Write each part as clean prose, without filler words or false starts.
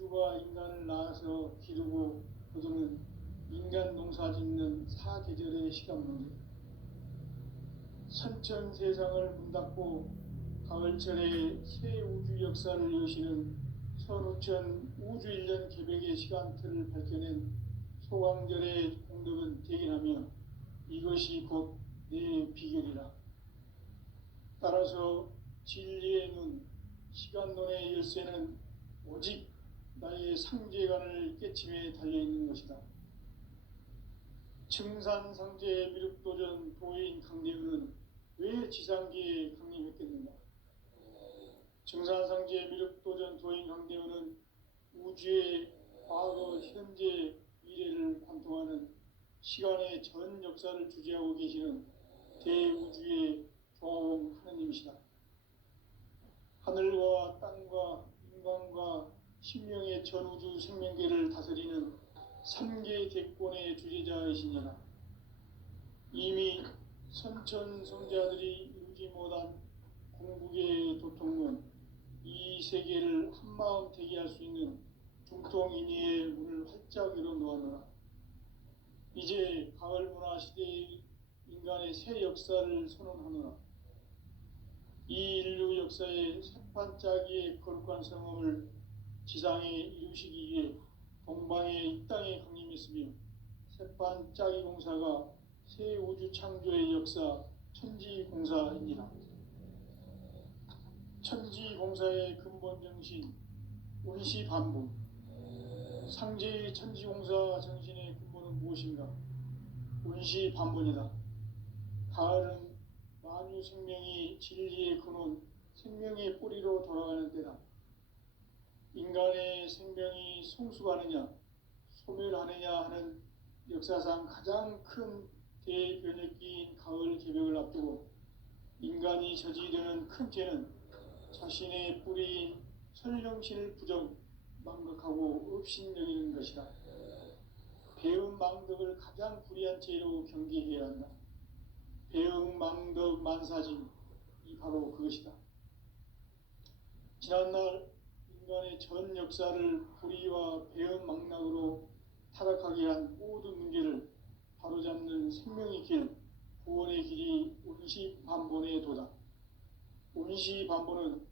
우주가 인간을 낳아서 기르고 거두는 인간 농사 짓는 사계절의 시간 문제. 선천 세상을 문 닫고 가을철에 새 우주 역사를 여시는 선우천 우주일년 개백의 시간틀을 밝혀낸 소강절의 공덕은 대견하며 이것이 곧 내 비결이라. 따라서 진리의 눈, 시간론의 열쇠는 오직 나의 상제관을 깨침에 달려있는 것이다. 증산상제 미륵도전 도인 강대우는 왜 지상기에 강림했겠는가? 증산상제 미륵도전 도인 강대우는 우주의 과거, 현재, 미래를 관통하는 시간의 전 역사를 주재하고 계시는 대우주의 조화원 하느님이시다. 하늘과 땅과 인간과 신명의 전우주 생명계를 다스리는 3개 대권의 주재자이시니라. 이미 선천성자들이 이루지 못한 궁극의 도통론, 이 세계를 한마음 대기할 수 있는 중통인의의 문을 활짝 열어 놓았노라. 이제 가을 문화 시대의 인간의 새 역사를 선언하노라. 이 인류 역사의 새판짜기의 거룩한 성험을 지상에 이루시기 위해 동방의 이 땅에 강림했으며 새판짜기 공사가 새 우주 창조의 역사 천지공사입니다. 천지공사의 근본 정신 운시반복. 상제의 천지공사 정신의 근본은 무엇인가? 운시반복이다. 가을은 만유 생명이 진리의 근원, 생명의 뿌리로 돌아가는 때다. 인간의 생명이 성숙하느냐, 소멸하느냐 하는 역사상 가장 큰 대변혁기인 가을 개벽을 앞두고 인간이 저지르는 큰 죄는 자신의 뿌리인 설령신을 부정, 망각하고 업신여기는 것이다. 배운 망덕을 가장 불의한 죄로 경계해야 한다. 배응 망덕 만사진, 이 바로 그것이다. 지난날 인간의 전 역사를 불의와 배응 망락으로 타락하게 한 모든 문제를 바로잡는 생명의 길, 구원의 길이 운시반본의 도다. 운시반본은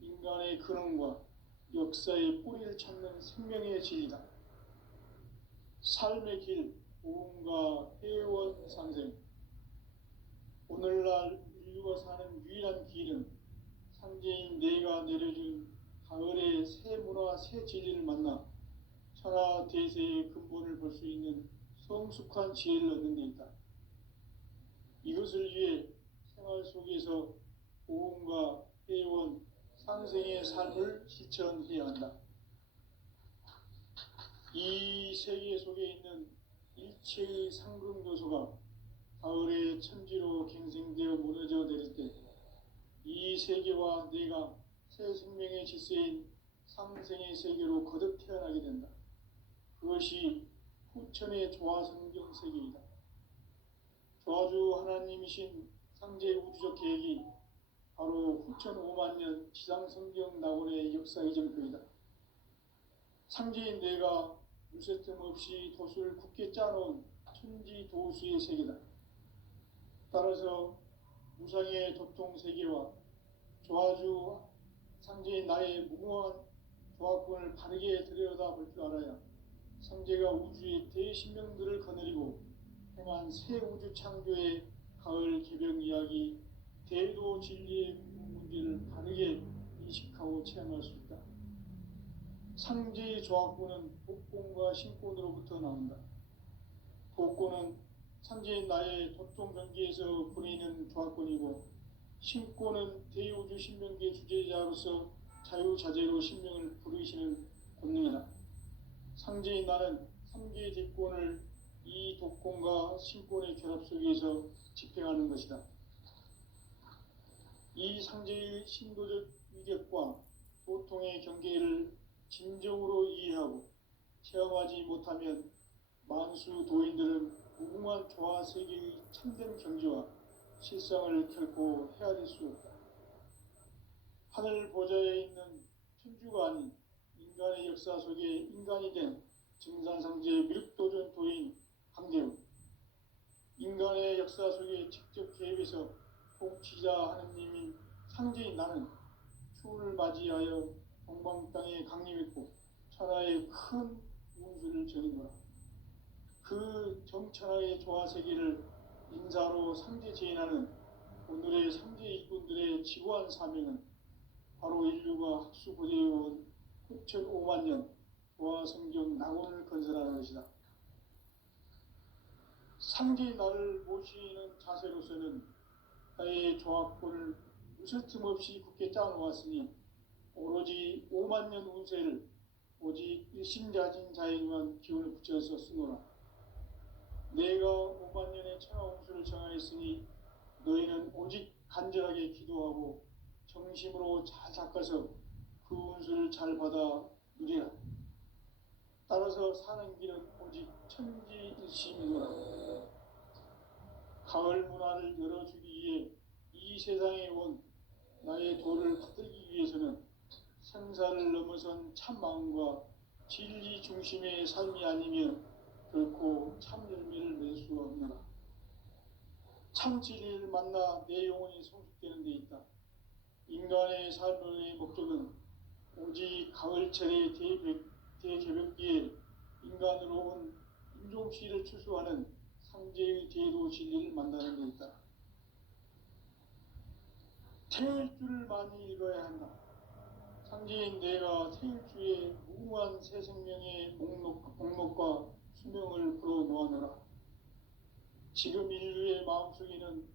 인간의 근원과 역사의 뿌리를 찾는 생명의 진리다. 삶의 길, 보험과 회원 상생. 오늘날 인류가 사는 유일한 길은 상제인 내가 내려준 가을의 새 문화, 새 진리를 만나 천하 대세의 근본을 볼 수 있는 성숙한 지혜를 얻는 데 있다. 이것을 위해 생활 속에서 보험과 회원, 상생의 삶을 실천해야 한다. 이 세계 속에 있는 일체의 상승교소가 가을의 천지로 갱생되어 무너져 내릴 때 이 세계와 내가 새 생명의 질서인 상생의 세계로 거듭 태어나게 된다. 그것이 후천의 조화성경 세계이다. 조화주 하나님이신 상제의 우주적 계획이 바로 후천 5만 년 지상성경 낙원의 역사 이정표이다. 상제인 내가 물새틈 없이 도수를 굳게 짜놓은 천지도수의 세계다. 따라서 무상의 도통세계와 조화주 상제인 나의 무궁한 조화권을 바르게 들여다볼 줄 알아야 상제가 우주의 대신명들을 거느리고 행한 새 우주 창조의 가을 개벽 이야기, 대도 진리의 문제를 바르게 인식하고 체험할 수 있다. 상제의 조화권은 복권과 신권으로부터 나온다. 복권은 상제인 나의 도통 경계에서 보내는 조화권이고, 신권은 대우주 신명계 주제자로서 자유자재로 신명을 부르시는 권능이다. 상제인 나는 3개의 대권을 이 독권과 신권의 결합 속에서 집행하는 것이다. 이 상제의 신도적 위력과 도통의 경계를 진정으로 이해하고 체험하지 못하면 만수 도인들은 무궁한 조화 세계의 참된 경지와 실상을 결코 헤아릴 수 없다. 하늘 보좌에 있는 천주가 아닌 인간의 역사 속에 인간이 된 증산상제의 미륵도전 도인 강대우, 인간의 역사 속에 직접 개입해서 통치자 하느님인 상제인 나는 추운을 맞이하여 동방 땅에 강림했고 천하의 큰 운수를 전인 거라. 그 정천하의 조화세계를 인사로 상제 제인하는 오늘의 상제 일꾼들의 지고한 사명은 바로 인류가 학수고대해온 9,500만 년 조화성경 낙원을 건설하는 것이다. 상제의 나를 모시는 자세로서는 나의 조합권을 무설틈 없이 굳게 짜놓았으니 오로지 5만 년 운세를 오직 일심자진 자에게만 기운을 붙여서 쓰노라. 내가 5만 년의 천하 운수를 정하였으니 너희는 오직 간절하게 기도하고 정심으로 잘 닦아서 그 운수를 잘 받아 누리라. 따라서 사는 길은 오직 천지일심이노라. 가을 문화를 열어주기 위해 이 세상에 온 나의 도를 받들기 위해서는 생사를 넘어선 참마음과 진리 중심의 삶이 아니면 결코 참 열매를 맺을 수가 없노라. 참 진리를 만나 내 영혼이 성숙되는 데 있다. 인간의 삶의 목적은 오직 가을철의 대개벽기에 인간으로 온 인종시를 추수하는 상제의 제도 진리를 만나는 데 있다. 태일주를 많이 읽어야 한다. 상제인 내가 태일주의 무궁한 새 생명의 목록과 수명을 풀어놓아노라. 지금 인류의 마음속에는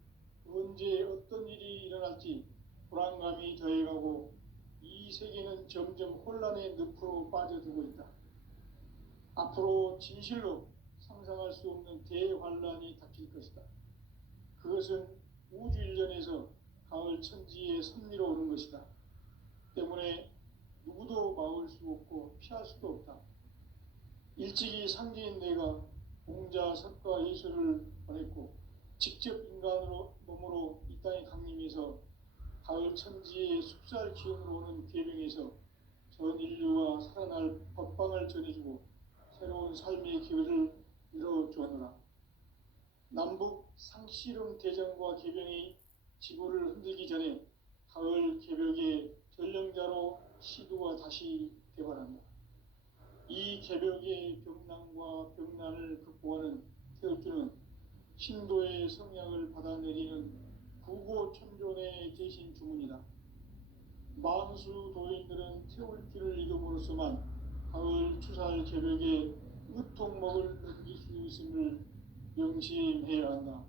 언제 어떤 일이 일어날지 불안감이 더해가고 이 세계는 점점 혼란의 늪으로 빠져들고 있다. 앞으로 진실로 상상할 수 없는 대환란이 닥칠 것이다. 그것은 우주 일련에서 가을 천지의 섭리로 오는 것이다. 때문에 누구도 막을 수 없고 피할 수도 없다. 일찍이 상제인 내가 공자, 석가, 예수를 보냈고 직접 인간으로 몸으로 이 땅에 강림해서 가을 천지의 숲살 기운으로 오는 계명에서 전 인류와 살아날 법방을 전해주고 새로운 삶의 기회를 이뤄주었노라. 남북 상씨름 대전과 개병이 지구를 흔들기 전에 가을 개벽의 전령자로 시도가 다시 개발한다. 이 개벽의 병난과 병난을 극복하는 태울주는 신도의 성향을 받아내리는 구고천존의 대신 주문이다. 만수 도인들은 태울주를 읽음으로써만 가을 추살 개벽의 으통목을 넘길 수 있음을 명심해야 한다.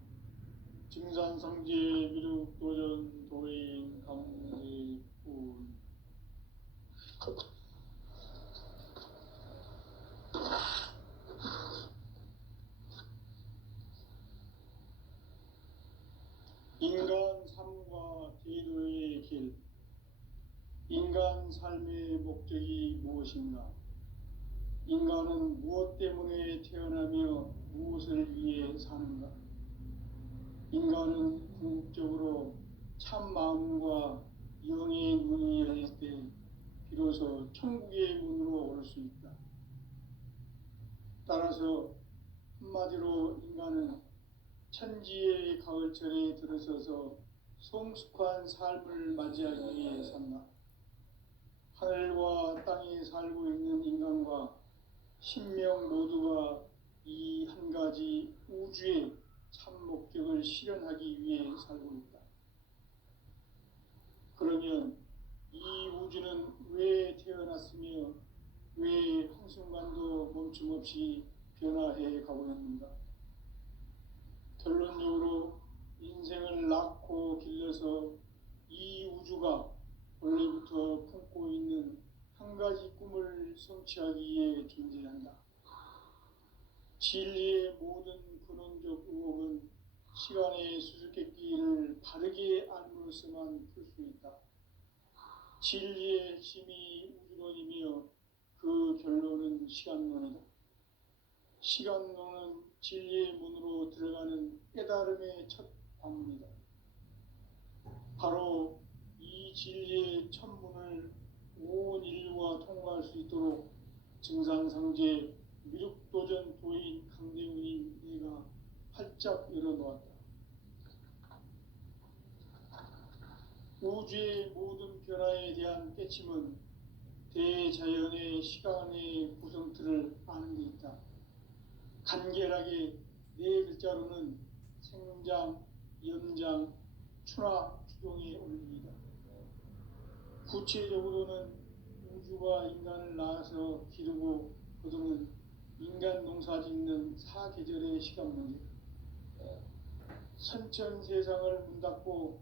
증산상제 미륵도전 도인 강대훈. 인간 삶과 제도의 길. 인간 삶의 목적이 무엇인가? 인간은 무엇 때문에 태어나며 무엇을 위해 사는가? 인간은 궁극적으로 참 마음과 영의 문이 열릴 때 비로소 천국의 문으로 올 수 있다. 따라서 한마디로 인간은 천지의 가을철에 들어서서 성숙한 삶을 맞이하기 위해 산다. 하늘과 땅에 살고 있는 인간과 신명 모두가 이 한 가지 우주의 참 목적을 실현하기 위해 살고 있다. 그러면 이 우주는 왜 태어났으며 왜 한순간도 멈춤없이 변화해 가고 있는가? 결론적으로 인생을 낳고 길러서 이 우주가 원래부터 품고 있는 한 가지 꿈을 성취하기 위해 존재한다. 진리의 모든 근원적 의혹은 시간의 수수께끼를 바르게 알므로서만 풀 수 있다. 진리의 핵심이 우주론이며 그 결론은 시간론이다. 시간론은 진리의 문으로 들어가는 깨달음의 첫 방문이다. 바로 이 진리의 첫 문을 온 인류가 통과할 수 있도록 증산상제 미륵도전 도인 강대훈인 내가 활짝 열어놓았다. 우주의 모든 변화에 대한 깨침은 대자연의 시간의 구성틀을 아는 데 있다. 간결하게 네 글자로는 생장, 연장, 추나 추동의 원리이다. 구체적으로는 우주가 인간을 낳아서 기르고 거두는 인간 농사 짓는 사계절의 시간 문제, 선천 세상을 문 닫고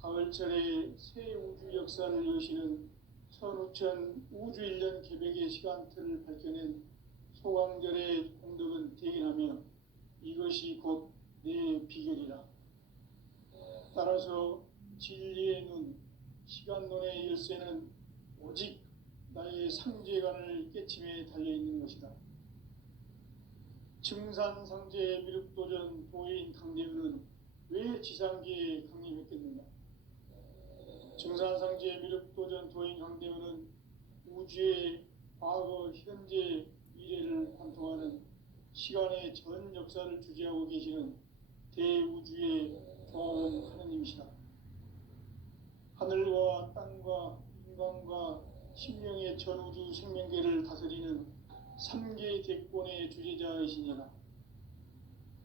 가을철에 새 우주 역사를 여시는 선우천 우주일년 개백의 시간틀을 밝혀낸 소강절의 공덕은 대견하며 이것이 곧 내 비결이라. 따라서 진리의 눈, 시간론의 열쇠는 오직 나의 상제관을 깨침에 달려있는 것이다. 증산상제 미륵도전 도인 강대훈은 왜 지상계에 강림했겠는가? 증산상제 미륵도전 도인 강대훈은 우주의 과거, 현재, 미래를 관통하는 시간의 전 역사를 주재하고 계시는 대우주의 조화원 하느님이시다. 하늘과 땅과 인간과 신명의 전우주 생명계를 다스리는 3개 대권의 주재자이시니라.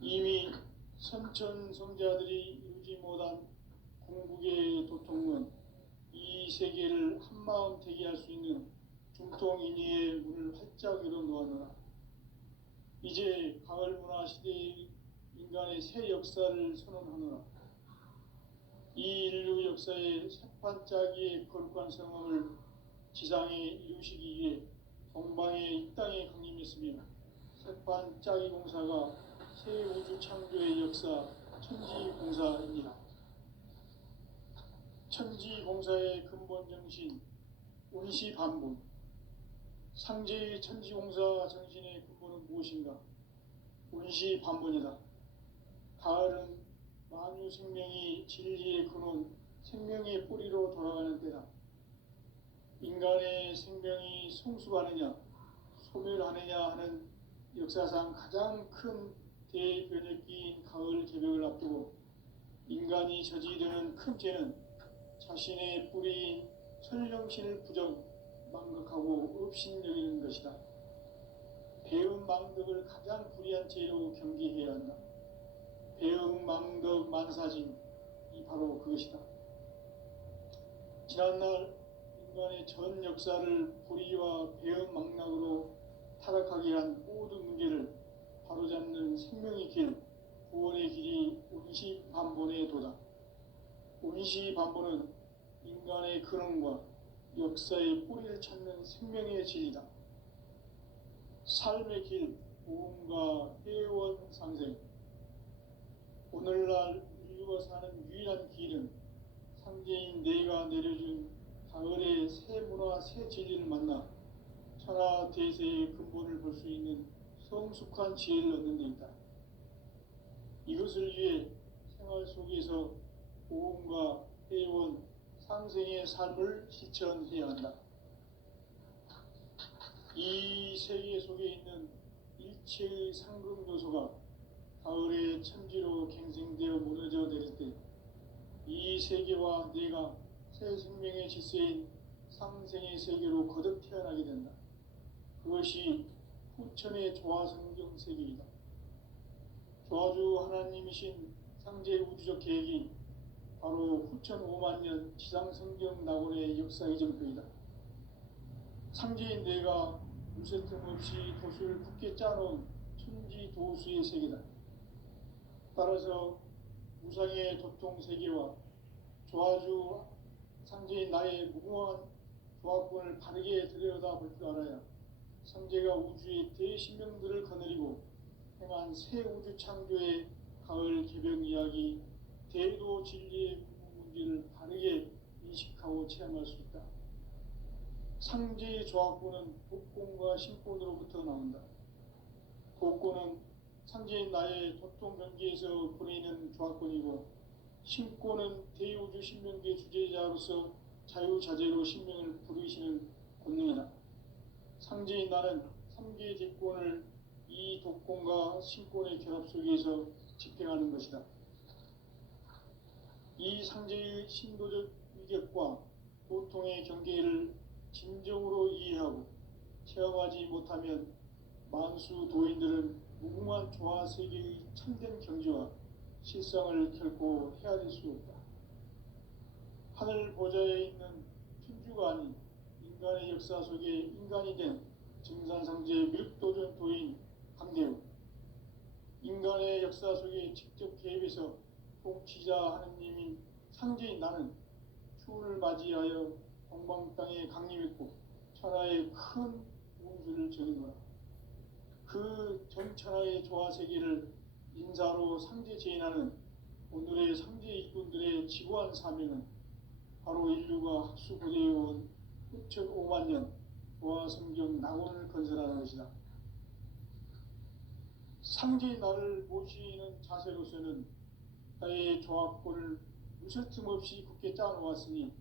이미 선천성자들이 이루지 못한 궁극의 도통은 이 세계를 한마음 되게 할 수 있는 중통인의의 문을 활짝 열어놓았노라. 이제 가을 문화 시대의 인간의 새 역사를 선언하노라. 이 인류 역사의 새판짜기의 거룩한 성함을 지상에 이루시기 위해 동방의 이 땅에 강림했으며 새판짜기 공사가 새 우주 창조의 역사 천지공사이니라. 천지공사의 근본 정신 운시반분, 상제의 천지공사 정신의 근본은 무엇인가? 운시반분이다. 가을은 만유 생명이 진리의 근원, 생명의 뿌리로 돌아가는 때다. 인간의 생명이 성숙하느냐, 소멸하느냐 하는 역사상 가장 큰 대변혁기인 가을 개벽을 앞두고 인간이 저지르는 큰 죄는 자신의 뿌리인 설령신을 부정, 망각하고 업신여기는 것이다. 배음 망덕을 가장 불의한 죄로 경계해야 한다. 배음 망덕 만사진, 이 바로 그것이다. 지난날 인간의 전 역사를 불의와 배음 망락으로 타락하게 한 모든 문제를 바로잡는 생명의 길, 구원의 길이 운시반본의 도다. 운시반본은 인간의 근원과 역사의 뿌리를 찾는 생명의 진리다. 삶의 길, 보험과 회원 상생. 오늘날 인류가 사는 유일한 길은 상제인 내가 내려준 가을의 새 문화, 새 진리를 만나 천하 대세의 근본을 볼 수 있는 성숙한 지혜를 얻는 데 있다. 이것을 위해 생활 속에서 보험과 회원, 상생의 삶을 실천해야 한다. 이 세계 속에 있는 일체의 상급 요소가 가을의 천지로 갱생되어 무너져 내릴 때 이 세계와 내가 새 생명의 질서인 상생의 세계로 거듭 태어나게 된다. 그것이 후천의 조화성경 세계이다. 조화주 하나님이신 상제 우주적 계획이 바로 후천 5만년 지상성경 낙원의 역사의 전표이다. 상제인 내가 무쇠틈 없이 도수를 굳게 짜놓은 천지도수의 세계다. 따라서 무상의 도통 세계와 조화주 상제인 나의 무궁한 조화권을 바르게 들여다볼 줄 알아야 상제가 우주의 대신명들을 거느리고 행한 새 우주 창조의 가을 개벽 이야기, 대도 진리의 문제를 바르게 인식하고 체험할 수 있다. 상제의 조화권은 복권과 신권으로부터 나온다. 복권은 상제인 나의 도통 경계에서 보내는 조화권이고, 신권은 대우주 신명계 주제자로서 자유자재로 신명을 부르시는 권능이다. 상제인 나는 삼계 직권을 이 독권과 신권의 결합 속에서 집행하는 것이다. 이 상제의 신도적 위격과 고통의 경계를 진정으로 이해하고 체험하지 못하면 만수 도인들은 무궁한 조화 세계의 참된 경지와 실상을 결코 헤아릴 수 없다. 하늘 보좌에 있는 천주가 아닌 인간의 역사 속에 인간이 된 증산상제 밀도전 도인 강대우, 인간의 역사 속에 직접 개입해서 통치자 하느님인 상제인 나는 추운을 맞이하여 동방 땅에 강림했고 천하의 큰 운수를 정해놓아 그 전천하의 조화 세계를 인사로 상제 제인하는 오늘의 상제 일꾼들의 지구한 사명은 바로 인류가 학수고대해온 6,500만 년 조화 성경 낙원을 건설하는 것이다. 상제인 나를 모시는 자세로서는 나의 조합권을 무설틈 없이 굳게 짜놓았으니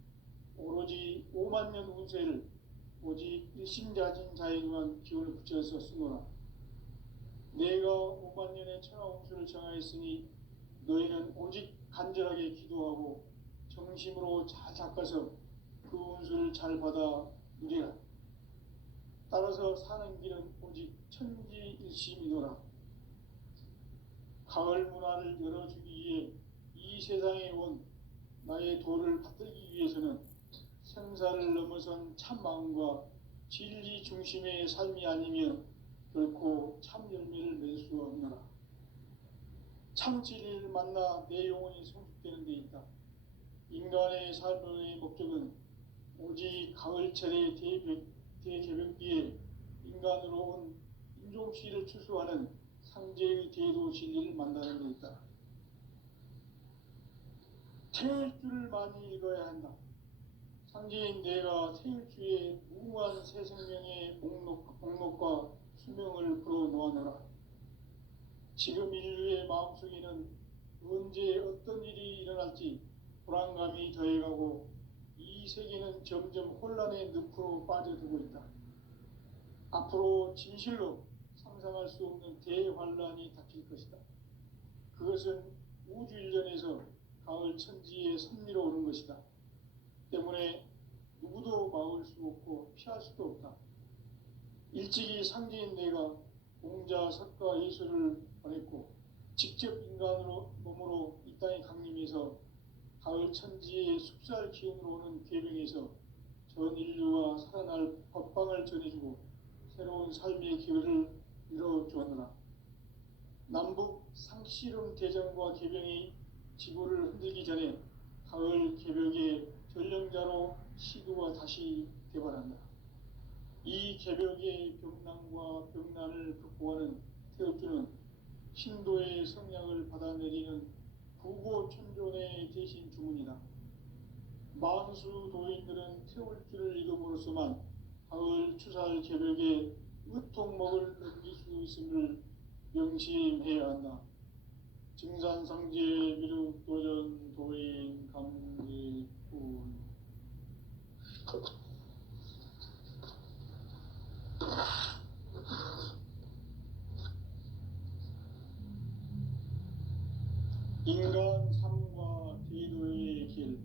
오로지 5만 년 운세를 오직 일심자진 자에만 기운을 붙여서 쓰노라. 내가 5만 년의 천하 운수를 정하였으니 너희는 오직 간절하게 기도하고 정심으로 잘 닦아서 그 운수를 잘 받아 누리라. 따라서 사는 길은 오직 천지일심이노라. 가을 문화를 열어주기 위해 이 세상에 온 나의 도를 받들기 위해서는 생사를 넘어선 참 마음과 진리 중심의 삶이 아니면 결코 참 열매를 맺을 수 없노라. 참 진리를 만나 내 영혼이 성숙되는 데 있다. 인간의 삶의 목적은 오직 가을철의 대개벽기에 인간으로 온 인종시를 추수하는 상제의 대도 진리를 만나는 데 있다. 태일주를 많이 읽어야 한다. 상제인 내가 태일주의 무궁한 새 생명의 목록과 수명을 풀어놓아노라. 지금 인류의 마음속에는 언제 어떤 일이 일어날지 불안감이 더해가고 이 세계는 점점 혼란의 늪으로 빠져들고 있다. 앞으로 진실로 상상할 수 없는 대환란이 닥칠 것이다. 그것은 우주 일련에서 가을 천지에 선미로 오는 것이다. 때문에 누구도 막을 수 없고 피할 수도 없다. 일찍이 상제인 내가 공자, 석가, 예수를 보냈고 직접 인간으로 몸으로 이 땅에 강림해서 가을 천지의 숲살 기운으로 오는 궤병에서 전 인류가 살아날 법방을 전해주고 새로운 삶의 기회를 이뤄주었노라. 남북 상씨름 대전과 개병이 지구를 흔들기 전에 가을 개벽의 전령자로 시도가 다시 개발한다. 이 개벽의 병난과 병난을 극복하는 태엽주는 신도의 성량을 받아내리는 부고천존의 대신 주문이다. 만수 도인들은 태울주를 읽음으로써만 가을 추살 개벽의 의통목을 넘길 수 있음을 명심해야 한다. 증산상제 미륵도전 도인 강제군. 인간 삶과 대도의 길.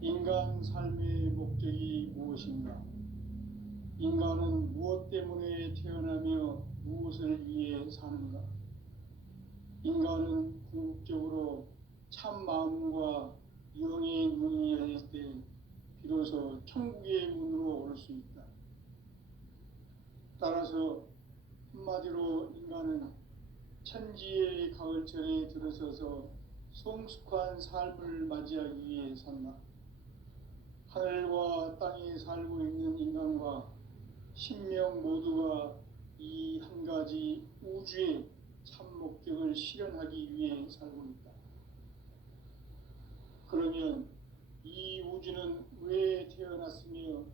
인간 삶의 목적이 무엇인가? 인간은 무엇 때문에 태어나며 무엇을 위해 사는가? 인간은 궁극적으로 참 마음과 영의 문이 열릴 때 비로소 천국의 문으로 올 수 있다. 따라서 한마디로 인간은 천지의 가을철에 들어서서 성숙한 삶을 맞이하기 위해 산다. 하늘과 땅에 살고 있는 인간과 신명 모두가 이 한 가지 우주의 참 목적을 실현하기 위해 살고 있다. 그러면 이 우주는 왜 태어났으며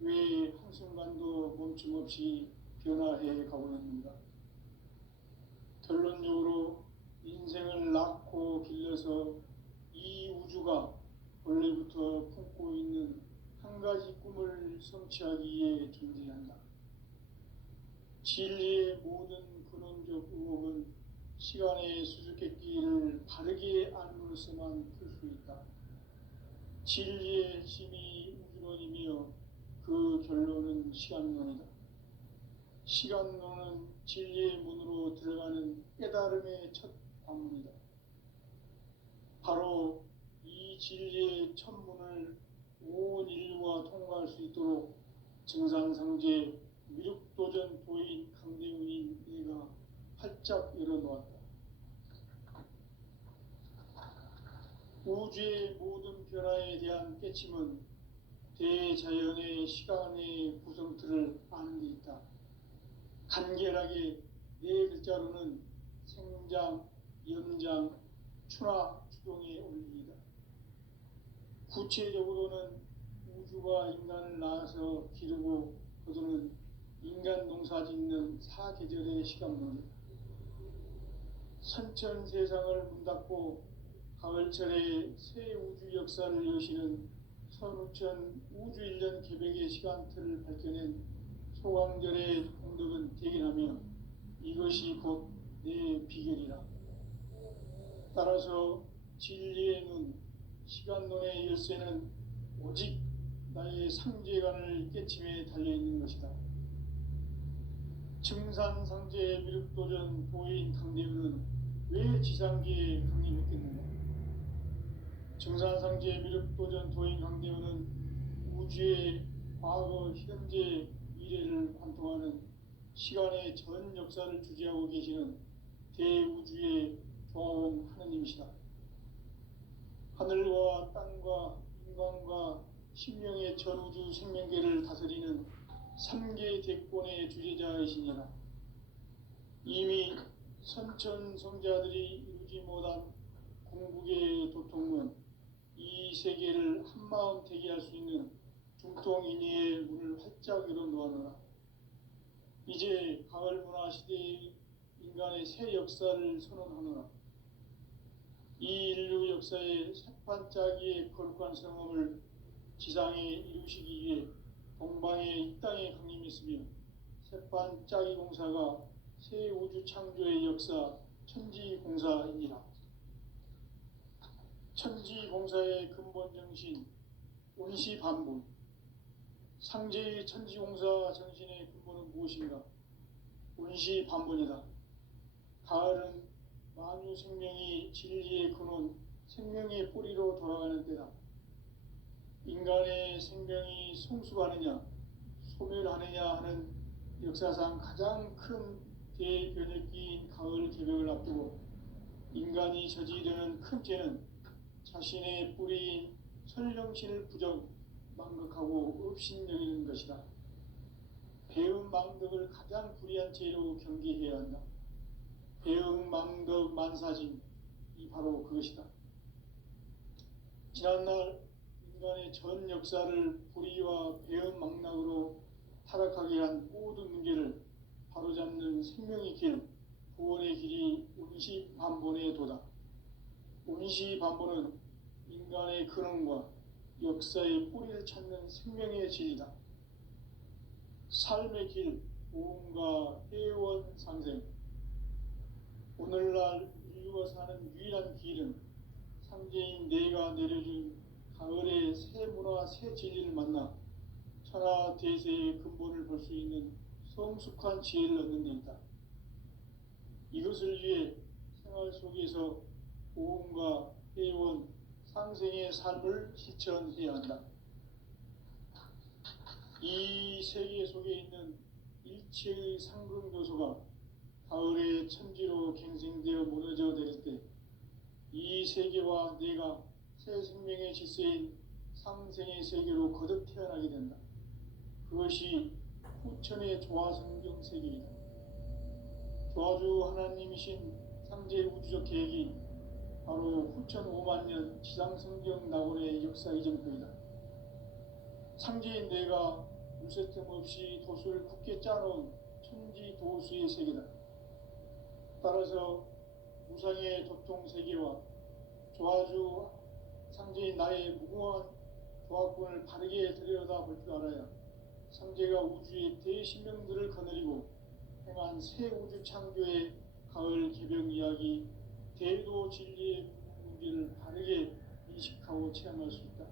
왜 한순간도 멈춤없이 변화해 가고 있는가? 결론적으로 인생을 낳고 길러서 이 우주가 원래부터 품고 있는 한 한 가지 꿈을 성취하기 위해 존재한다. 진리의 모든 근원적 의혹은 시간의 수수께끼를 바르게 알므로서만 풀 수 있다. 진리의 핵심이 우주론이며 그 결론은 시간론이다. 시간론은 진리의 문으로 들어가는 깨달음의 첫 관문이다. 바로 이 진리의 첫 문을 온 인류가 통과할 수 있도록 증산상제 미륵도전 도인 강대훈인 내가 활짝 열어놓았다. 우주의 모든 변화에 대한 깨침은 대자연의 시간의 구성틀을 아는 데 있다. 간결하게 네 글자로는 생장, 연장, 추나 추동의 원리이다. 구체적으로는 우주가 인간을 낳아서 기르고 거두는 인간 농사 짓는 사계절의 시간론이다. 선천 세상을 문 닫고 가을철에 새 우주 역사를 여시는 선우천 우주 1년 개백의 시간틀을 밝혀낸 소강절의 공덕은 대견하며 이것이 곧 내 비결이라. 따라서 진리의 눈, 시간론의 열쇠는 오직 나의 상제관을 깨침에 달려있는 것이다. 증산상제 미륵도전 도인 강대훈은 왜 지상계에 강림했겠느냐? 증산상제 미륵도전 도인 강대훈은 우주의 과거, 현재, 미래를 관통하는 시간의 전 역사를 주재하고 계시는 대우주의 조화원 하느님이시다. 하늘과 땅과 인간과 신명의 전우주 생명계를 다스리는 3계 대권의 주재자이시니라. 이미 선천성자들이 이루지 못한 공국의 도통은 이 세계를 한마음 대기할 수 있는 중통인의의 문을 활짝 열어놓아노라. 이제 가을 문화 시대의 인간의 새 역사를 선언하노라. 이 인류 역사의 새판짜기의 거룩한 성험을 지상에 이루시기 위해 동방의 이 땅에 강림했으며 새판짜기 공사가 새 우주 창조의 역사 천지공사이니라. 천지공사의 근본 정신 온시반분. 상제의 천지공사 정신의 근본은 무엇인가? 온시반분이다. 가을은 만유 생명이 진리의 근원, 생명의 뿌리로 돌아가는 때다. 인간의 생명이 성숙하느냐, 소멸하느냐 하는 역사상 가장 큰 대변혁기인 가을 개벽을 앞두고 인간이 저지르는 큰 죄는 자신의 뿌리인 설령신을 부정, 망극하고 업신여기는 것이다. 배음 망덕을 가장 불의한 죄로 경계해야 한다. 배음 망덕 만사진, 이 바로 그것이다. 지난날 인간의 전 역사를 불의와 배음 망락으로 타락하게 한 모든 문제를 바로잡는 생명의 길, 구원의 길이 온시반본의 도다. 온시반본은 인간의 근원과 역사의 뿌리를 찾는 생명의 진리다. 삶의 길, 보험과 회원 상생. 오늘날 인류가 사는 유일한 길은 상제인 내가 내려준 가을의 새 문화, 새 진리를 만나 천하 대세의 근본을 볼 수 있는 성숙한 지혜를 얻는 데 있다. 이것을 위해 생활 속에서 보험과 회원, 상생의 삶을 실천해야 한다. 이 세계 속에 있는 일체의 상근교소가 가을의 천지로 갱생되어 무너져 내릴 때 이 세계와 내가 새 생명의 질서인 상생의 세계로 거듭 태어나게 된다. 그것이 후천의 조화성경 세계이다. 조화주 하나님이신 상제 우주적 계획이 바로 후천 5만년 지상성경 낙원의 역사 이정표이다. 상제인 내가 물새틈 없이 도수를 굳게 짜놓은 천지 도수의 세계다. 따라서 무상의 도통 세계와 조화주 상제인 나의 무궁한 조합권을 바르게 들여다볼 줄 알아야 상제가 우주의 대신명들을 거느리고 행한 새 우주 창조의 가을 개벽 이야기, 대도 진리의 문제를 바르게 인식하고 체험할 수 있다.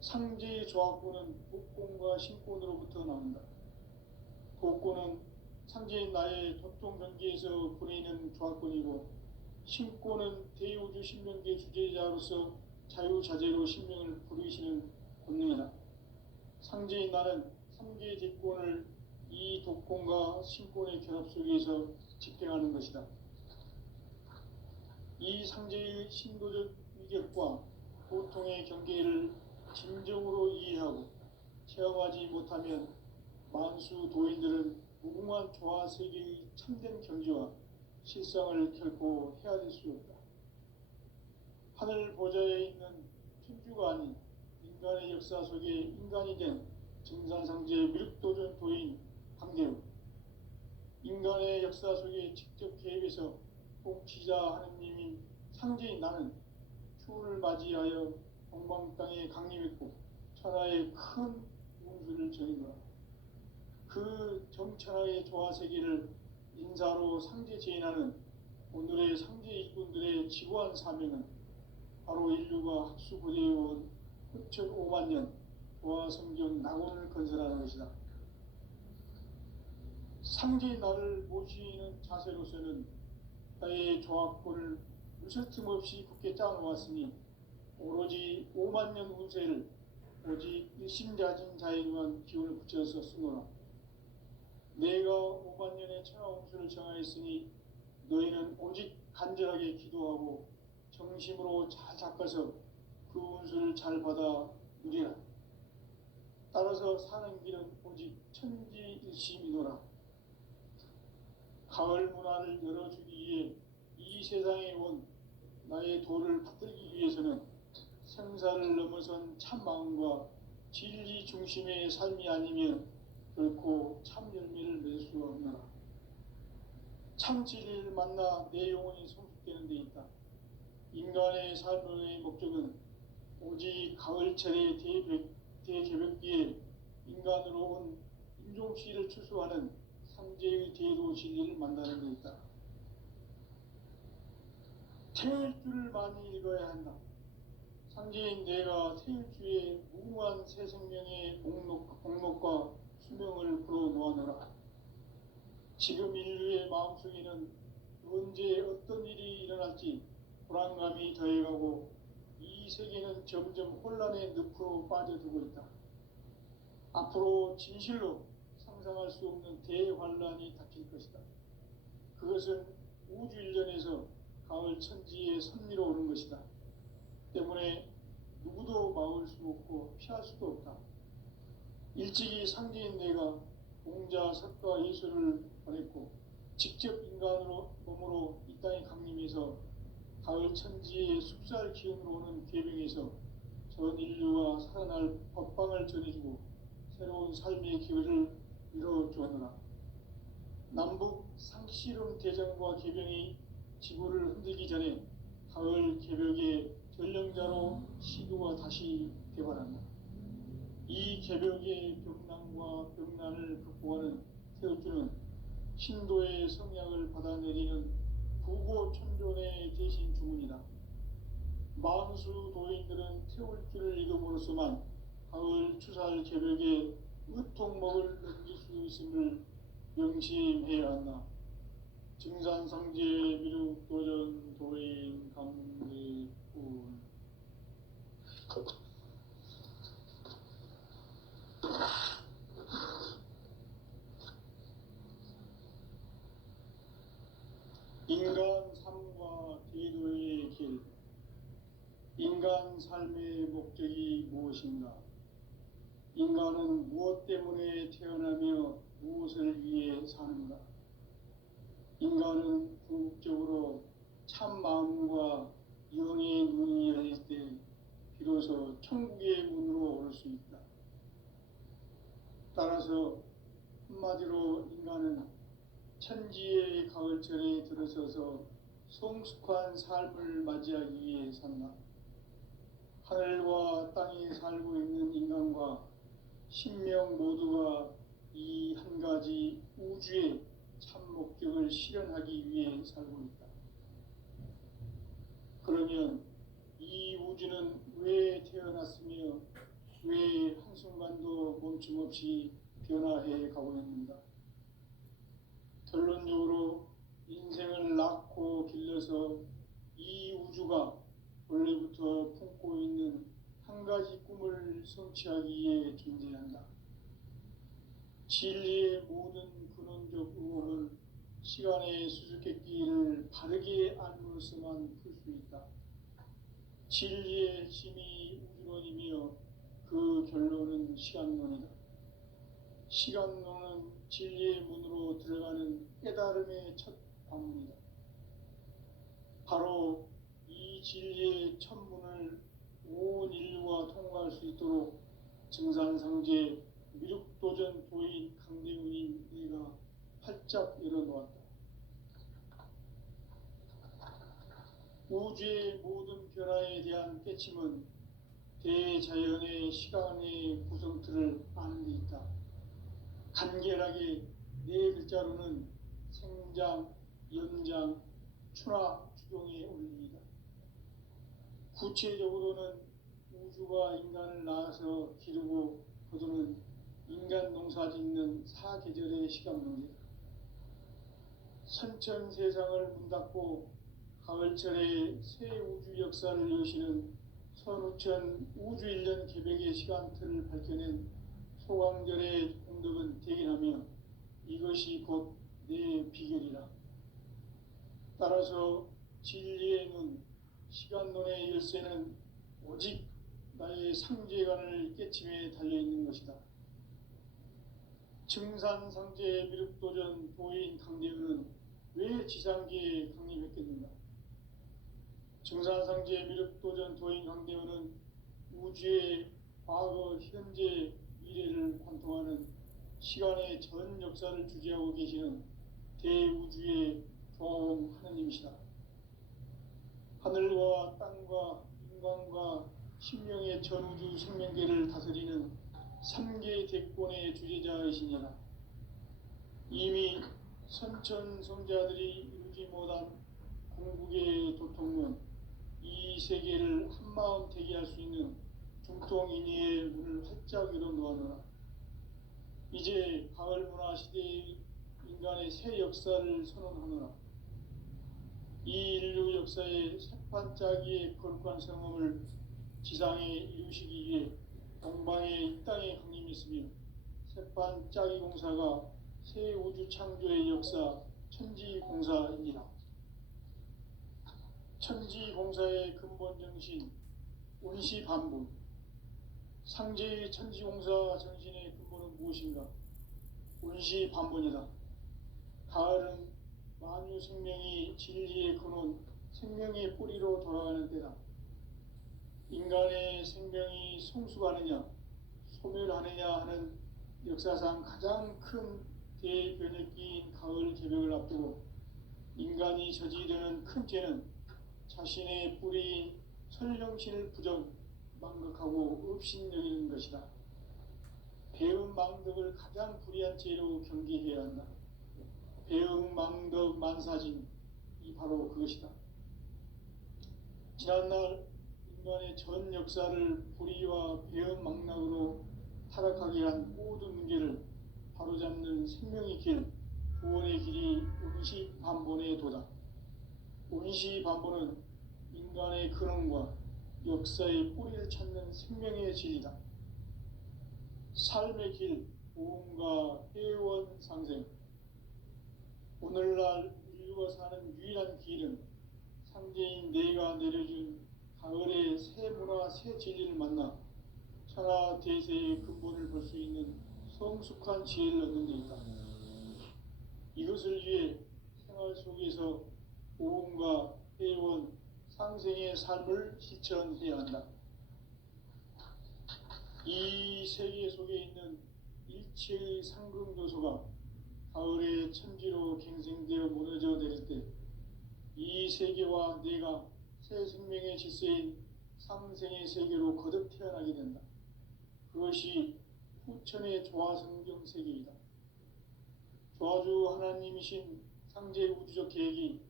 상제의 조합권은 복권과 신권으로부터 나온다. 복권은 상제인 나의 도통 경계에서 보내는 조합권이고, 신권은 대우주 신명계 주제자로서 자유자재로 신명을 부르시는 권능이다. 상제인 나는 3개의 대권을 이 독권과 신권의 결합 속에서 집행하는 것이다. 이 상제의 신도적 위격과 고통의 경계를 진정으로 이해하고 체험하지 못하면 만수 도인들은 무궁한 조화 세계의 참된 경지와 실상을 결코 헤아릴 수 없다. 하늘 보좌에 있는 천주가 아닌 인간의 역사 속에 인간이 된 증산상제 밀도전 도인 강대우, 인간의 역사 속에 직접 개입해서 통치자 하느님인 상제인 나는 추운을 맞이하여 동방 땅에 강림했고 천하의 큰 운수를 전이노라. 그 정천하의 조화세계를 인사로 상제 제인하는 오늘의 상제 일꾼들의 지구한 사명은 바로 인류가 학수고대해온 9,500만 년 조화성경 낙원을 건설하는 것이다. 상제인 나를 모시는 자세로서는 나의 조합권을 무설틈 없이 굳게 짜놓았으니 오로지 5만 년 운세를 오직 일심자진 자에 대한 기운을 붙여서 쓰노라. 내가 5만 년의 천하 운수를 정하였으니 너희는 오직 간절하게 기도하고 정심으로 잘 닦아서 그 운수를 잘 받아 누리라. 따라서 사는 길은 오직 천지일심이노라. 가을 문화를 열어주기 위해 이 세상에 온 나의 도를 받들기 위해서는 생사를 넘어선 참 마음과 진리 중심의 삶이 아니면 결코 참 열매를 맺을 수 없노라. 참 진리를 만나 내 영혼이 성숙되는 데 있다. 인간의 삶의 목적은 오직 가을철의 대개벽기에 인간으로 온 인종시를 추수하는 상제의 대도 진리를 만나는 데 있다. 태일주를 많이 읽어야 한다. 상제인 내가 태일주의 무궁한 새 생명의 목록과 수명을 풀어놓아노라. 지금 인류의 마음속에는 언제 어떤 일이 일어날지 불안감이 더해가고 이 세계는 점점 혼란의 늪으로 빠져들고 있다. 앞으로 진실로 상상할 수 없는 대환란이 닥칠 것이다. 그것은 우주 일전에서 가을 천지에 선미로 오는 것이다. 때문에 누구도 막을 수 없고 피할 수도 없다. 일찍이 상제인 내가 공자, 석가, 예수를 보냈고 직접 인간으로 몸으로 이 땅에 강림해서 가을 천지의 숲살 기운으로 오는 계명에서 전 인류가 살아날 법방을 전해주고 새로운 삶의 기회를 이뤄주었노라. 남북 상씨름 대전과 개병이 지구를 흔들기 전에 가을 개벽의 전령자로 시도가 다시 개발한다. 이 개벽의 벽난과 벽난을 극복하는 태울주는 신도의 성약을 받아내리는 부고천존의 대신 주문이다. 만수 도인들은 태울주를 읽음으로써만 가을 추살 개벽의 의통목을 넘길 수 있음을 명심해야 한다. 증산상제 미륵도전 도인 강대군. 인간 삶과 제도의 길. 인간 삶의 목적이 무엇인가? 인간은 무엇 때문에 태어나며 무엇을 위해 사는가? 인간은 궁극적으로 참 마음과 영의 눈이 열릴 때 비로소 천국의 문으로 올 수 있다. 따라서 한마디로 인간은 천지의 가을철에 들어서서 성숙한 삶을 맞이하기 위해 산다. 하늘과 땅에 살고 있는 인간과 신명 모두가 이 한 가지 우주의 참 목적을 실현하기 위해 살고 있다. 그러면 이 우주는 왜 태어났으며 왜 한순간도 멈춤 없이 변화해 가고 있는가? 결론적으로 인생을 낳고 길러서 이 우주가 원래부터 품고 있는 한 가지 꿈을 성취하기 위해 존재한다. 진리의 모든 근원적 의혹은 시간의 수수께끼를 바르게 알므로서만 풀 수 있다. 진리의 핵심이 우주론이며 그 결론은 시간론이다. 시간론은 진리의 문으로 들어가는 깨달음의 첫 방문이다. 바로 이 진리의 첫 문을 온 인류가 통과할 수 있도록 증산상제 미륵도전 도인 강대훈인 네가 활짝 열어놓았다. 우주의 모든 변화에 대한 깨침은 대자연의 시간의 구성틀을 아는 데 있다. 간결하게 네 글자로는 생장, 연장, 추나 추동의 원리이다. 구체적으로는 우주가 인간을 낳아서 기르고 거두는 인간 농사 짓는 사계절의 시간 문제다. 선천 세상을 문 닫고 가을철에 새 우주 역사를 여시는 선우천 우주 1년 개백의 시간틀을 밝혀낸 소강절의 공덕은 대견하며 이것이 곧 내 비결이라. 따라서 진리의 눈, 시간론의 열쇠는 오직 나의 상제관을 깨침에 달려있는 것이다. 증산상제 미륵도전 도인 강대훈은 왜 지상계에 강림했겠는가? 증산상제 미륵도전 도인 강대훈은 우주의 과거, 현재, 미래를 관통하는 시간의 전 역사를 주재하고 계시는 대우주의 종 하느님이시다. 하늘과 땅과 인간과 신명의 전우주 생명계를 다스리는 3개 대권의 주재자이시니라. 이미 선천성자들이 이루지 못한 궁극의 도통론, 이 세계를 한마음 되게 할 수 있는 중통인의의 문을 활짝 열어놓아노라. 이제 가을 문화 시대의 인간의 새 역사를 선언하노라. 이 인류 역사의 새판짜기의 거룩한 성험을 지상에 이루시기 위해 동방의 이 땅에 강림했으며 새판짜기 공사가 새 우주 창조의 역사 천지공사이니라. 천지공사의 근본 정신 운시반분. 상제의 천지공사 정신의 근본은 무엇인가? 운시반분이다. 가을은 만유 생명이 진리의 근원, 생명의 뿌리로 돌아가는 때다. 인간의 생명이 성숙하느냐, 소멸하느냐 하는 역사상 가장 큰 대변혁기인 가을 개벽을 앞두고 인간이 저지르는 큰 죄는 자신의 뿌리인 설령신을 망각하고 업신여기는 것이다. 배은망덕을 가장 불의한 죄로 경계해야 한다. 배은망덕 만사진, 이 바로 그것이다. 지난날 인간의 전 역사를 불의와 배은망락으로 타락하게 한 모든 문제를 바로잡는 생명의 길, 구원의 길이 운시반본의 도다. 운시반본은 인간의 근원과 역사의 뿌리를 찾는 생명의 진리다. 삶의 길, 보험과 회원 상생. 오늘날 인류가 사는 유일한 길은 상제인 내가 내려준 가을의 새 문화, 새 진리를 만나 천하 대세의 근본을 볼 수 있는 성숙한 지혜를 얻는 데 있다. 이것을 위해 생활 속에서 보험과 회원, 상생의 삶을 실천해야 한다. 이 세계 속에 있는 일체의 상승도소가 가을의 천지로 갱생되어 무너져 내릴 때 이 세계와 내가 새 생명의 질서인 상생의 세계로 거듭 태어나게 된다. 그것이 후천의 조화성경 세계이다. 조화주 하나님이신 상제 우주적 계획이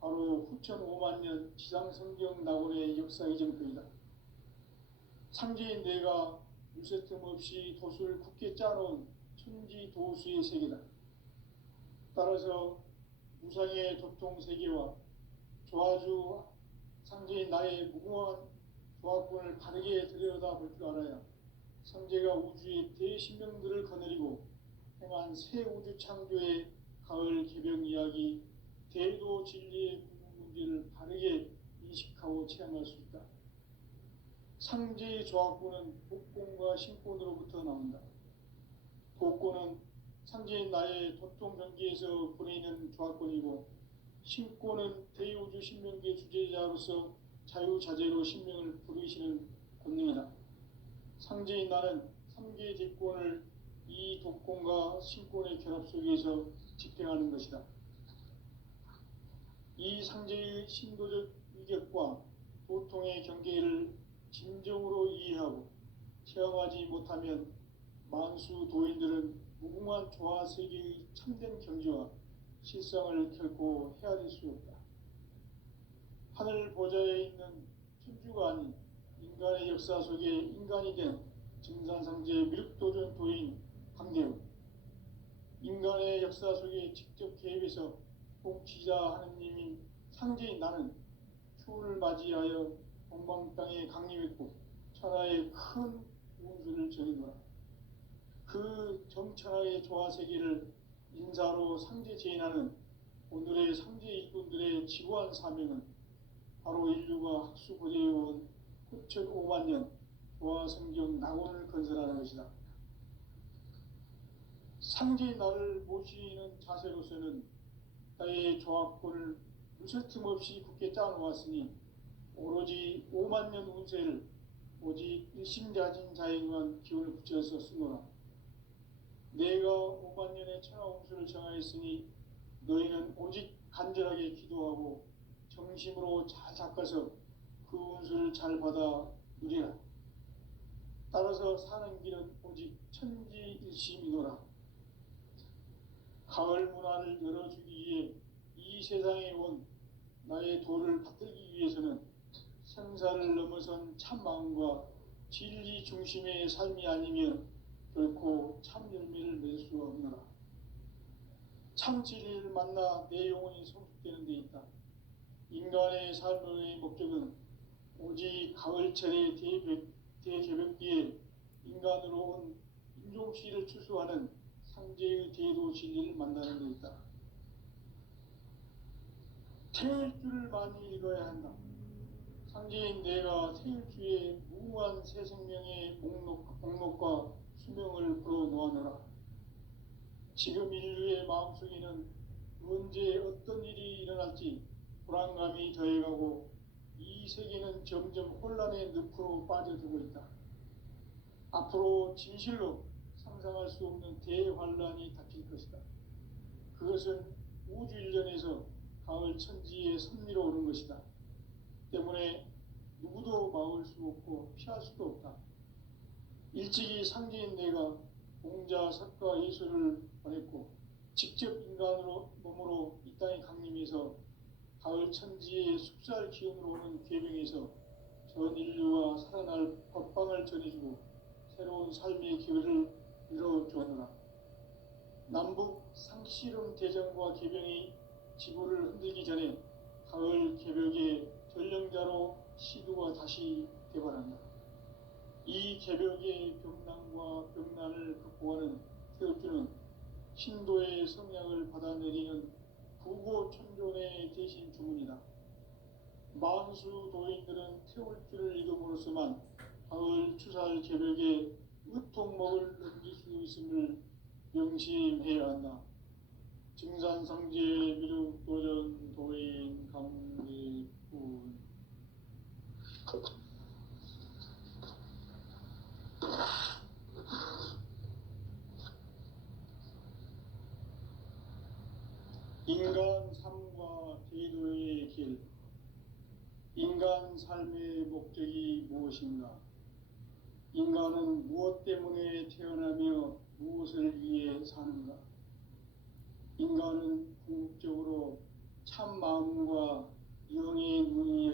바로 후천 5만 년 지상성경 낙원의 역사 이정표이다. 상제인 내가 물새틈 없이 도수를 굳게 짜놓은 천지도수의 세계다. 따라서 무상의 도통세계와 조화주 상제인 나의 무궁한 조화권을 바르게 들여다볼 줄 알아야 상제가 우주의 대신명들을 거느리고 행한 새 우주 창조의 가을 개벽 이야기, 대도 진리의 궁극 문제를 바르게 인식하고 체험할 수 있다. 상제의 조화권은 복권과 신권으로부터 나온다. 복권은 상제인 나의 도통 경계에서 보내는 조화권이고, 신권은 대우주 신명계 주제자로서 자유자재로 신명을 부르시는 권능이다. 상제인 나는 3개의 대권을 이 독권과 신권의 결합 속에서 집행하는 것이다. 이 상제의 신도적 위격과 도통의 경계를 진정으로 이해하고 체험하지 못하면 만수 도인들은 무궁한 조화 세계의 참된 경지와 실상을 결코 헤아릴 수 없다. 하늘 보좌에 있는 천주가 아닌 인간의 역사 속에 인간이 된 증산상제 미륵도전 도인 강대우, 인간의 역사 속에 직접 개입해서 통치자 하느님인 상제인 나는 추운을 맞이하여 동방 땅에 강림했고 천하의 큰 운수를 정해놓아 그 정천하의 조화세계를 인사로 상제 제인하는 오늘의 상제 일꾼들의 지구한 사명은 바로 인류가 학수고대해온 후천 5만 년 조화성경 낙원을 건설하는 것이다. 상제의 나를 모시는 자세로서는 나의 조합권을 무쇠틈 없이 굳게 짜놓았으니 오로지 5만 년 운세를 오직 일심자진 자에게만 기운을 붙여서 쓰노라. 내가 5만 년의 천하 운수를 정하였으니 너희는 오직 간절하게 기도하고 정심으로 잘 닦아서 그 운수를 잘 받아 누리라. 따라서 사는 길은 오직 천지일심이노라. 가을 문화를 열어주기 위해 이 세상에 온 나의 도를 받들기 위해서는 생사를 넘어선 참 마음과 진리 중심의 삶이 아니면 결코 참 열매를 맺을 수 없노라. 참 진리를 만나 내 영혼이 성숙되는 데 있다. 인간의 삶의 목적은 오직 가을철의 대개벽기에 인간으로 온 인종시를 추수하는 상제의 대도 진리를 만나는 데 있다. 태일주를 많이 읽어야 한다. 상제인 내가 태일주의 무궁한 새 생명의 목록과 수명을 불어놓아노라. 지금 인류의 마음속에는 언제 어떤 일이 일어날지 불안감이 더해가고 이 세계는 점점 혼란의 늪으로 빠져들고 있다. 앞으로 진실로 상상할 수 없는 대환란이 닥칠 것이다. 그것은 우주 일련에서 가을 천지의 섭리로 오는 것이다. 때문에 누구도 막을 수 없고 피할 수도 없다. 일찍이 상제인 내가 공자, 석가, 예수를 보냈고 직접 인간으로 몸으로 이 땅에 강림해서 가을 천지의 숲살 기운으로 오는 계명에서 전 인류가 살아날 법방을 전해주고 새로운 삶의 기회를 이뤄주었노라. 남북 상씨름 대전과 개병이 지구를 흔들기 전에 가을 개벽의 전령자로 시두가 다시 개발한다. 이 개벽의 병난과 병난을 극복하는 태엽주는 신도의 성약을 받아내리는 구고천존의 대신 주문이다. 만수 도인들은 태울주를 읽음으로써만 가을 추살 개벽의 의통목을 넘길 수 있음을 명심해야 한다. 증산상제 미륵도전 도인 강대군. 인간 삶과 제도의 길. 인간 삶의 목적이 무엇인가? 인간은 무엇 때문에 태어나며 무엇을 위해 사는가? 인간은 궁극적으로 참 마음과 영의 눈이